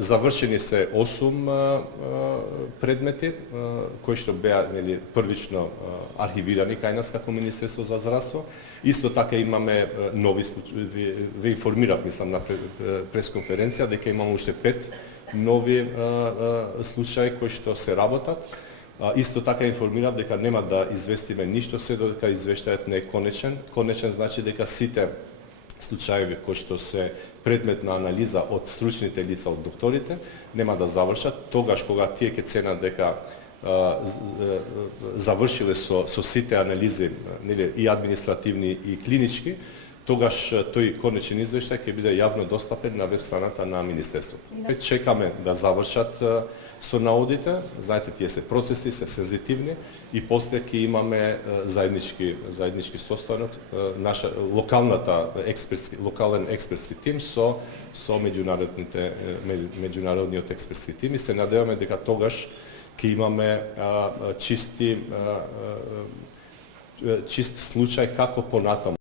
Завршени се 8 предмети кои што беа првично архивирани кај нас како Министерство за здравство. Исто така имаме нови случаи, ве информирав мислам на пресконференција дека имаме уште 5 нови случаи кои што се работат. Исто така информирав дека нема да известиме ништо се додека извештајот не е конечен. Конечен значи дека сите случаи кои што се предмет на анализа од стручните лица, од докторите, нема да завршат тогаш кога тие ќе ценат дека завршиле со сите анализи, и административни и клинички, тогаш тој конечен извештај ќе биде јавно достапен на веб страната на Министерството. Чекаме да завршат со наудите, знаете, тие се процеси, се сензитивни и после ќе имаме заеднички состанок, наша локален експертски тим со меѓународниот експертски тим и се надеваме дека тогаш ќе имаме чист случај како понатаму.